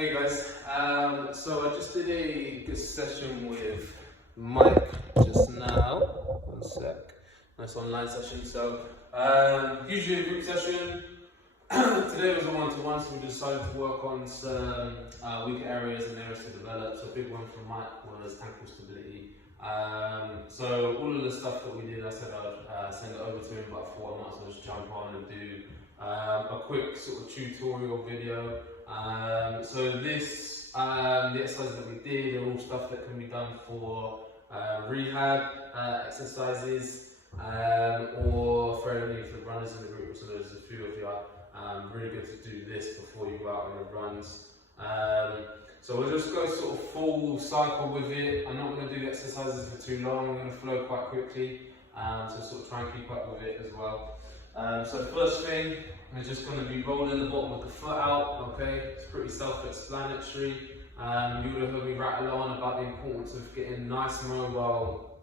Hey guys, so I just did a good session with Mike just now. One sec. Nice online session. So usually a group session. Today was a one-to-one, so we decided to work on some weaker areas and areas to develop. So a big one from Mike was ankle stability. So all of the stuff that we did, I said I'd send it over to him, but I thought I might as well just jump on and do a quick sort of tutorial video. So this, the exercises that we did are all stuff that can be done for rehab exercises or for any of the runners in the group. So there's a few of you. Really good to do this before you go out on the runs. So we'll just go sort of full cycle with it. I'm not going to do the exercises for too long. I'm going to flow quite quickly, so sort of try and keep up with it as well. So first thing, we're just going to be rolling the bottom of the foot out, okay? It's pretty self-explanatory. You would have heard me rattle on about the importance of getting nice mobile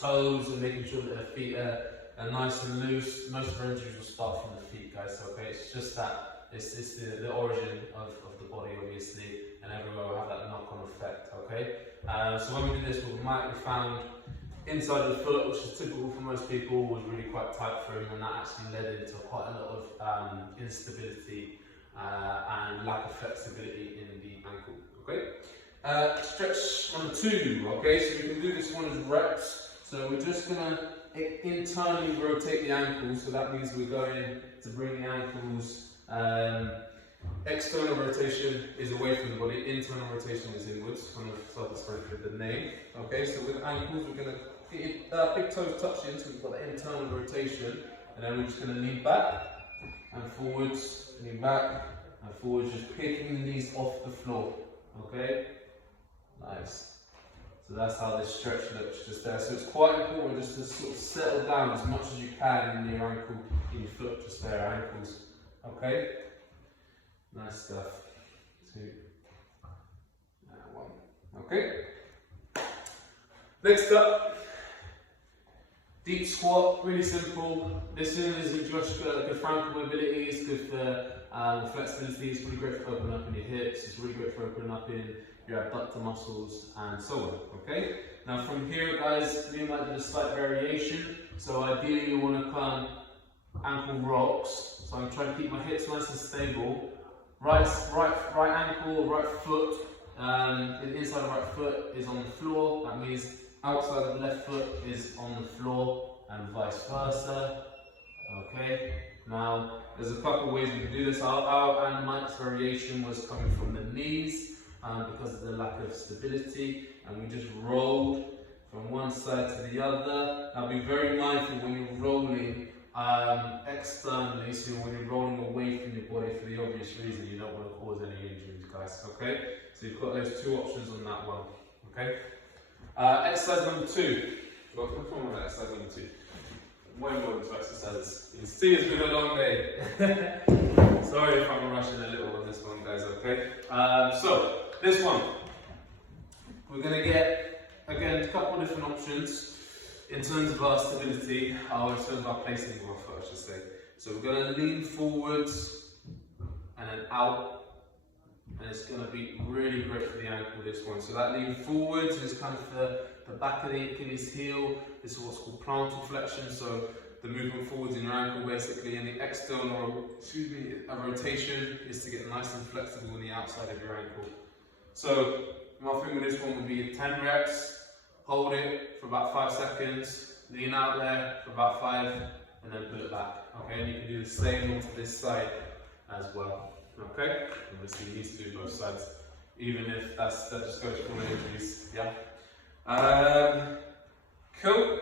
toes and making sure that the feet are nice and loose. Most of our injuries will start from the feet, guys, okay? It's just that, it's the origin of the body, obviously, and everywhere will have that knock-on effect, okay? So when we did this with Mike, we found inside of the foot, which is typical for most people, was really quite tight for him, and that actually led into quite a lot of instability and lack of flexibility in the ankle, okay? Stretch number 2, okay? So you can do this one as reps. So we're just gonna internally rotate the ankles, so that means we're going to bring the ankles, external rotation is away from the body, internal rotation is inwards, kind of self-explanatory with the name. Okay, so with ankles, we're going to get big toes touching, so we've got the internal rotation, and then we're just going to lean back and forwards, lean back and forwards, just picking the knees off the floor. Okay, nice. So that's how this stretch looks just there. So it's quite important just to sort of settle down as much as you can in your ankle, in your foot, just there, ankles. Okay, nice stuff. 2, 1. Okay. Next up, deep squat. Really simple. This one is just good for ankle mobility. It's good for flexibility. It's really great for opening up in your hips. It's really great for opening up in your abductor muscles and so on. Okay. Now from here, guys, we might do a slight variation. So ideally, you want to come ankle rocks. So I'm trying to keep my hips nice and stable. Right ankle, right foot, the inside of right foot is on the floor. That means outside of the left foot is on the floor and vice versa. Okay. Now there's a couple of ways we can do this. Our Mike's variation was coming from the knees because of the lack of stability, and we just rolled from one side to the other. Now be very mindful when you're rolling externally, so when you're rolling away from your body, for the obvious reason you don't want to cause any injuries, guys. Okay, so you've got those 2 options on that one. Okay, exercise number 2. Well, perform on exercise number 2. Way more than 2 exercises. You can see it's been a long day. Sorry if I'm rushing a little on this one, guys. Okay, so this one we're going to get again a couple of different options. In terms of our stability, or in terms of our placing of our foot, I should say. So we're going to lean forwards and then out, and it's going to be really great for the ankle, this one. So that lean forwards is kind of the back of the Achilles heel. This is what's called plantar flexion, so the movement forwards in your ankle basically, and the external, rotation is to get nice and flexible on the outside of your ankle. So my thing with this one would be 10 reps. Hold it for about 5 seconds, lean out there for about 5, and then put it back. Okay, and you can do the same onto this side as well. Okay, obviously you need to do both sides, even if that just goes for injuries. Yeah. Cool.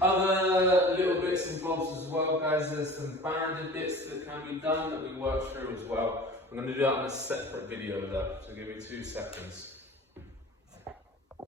Other little bits and bobs as well, guys. There's some banded bits that can be done that we work through as well. I'm going to do that on a separate video though, so give me 2 seconds.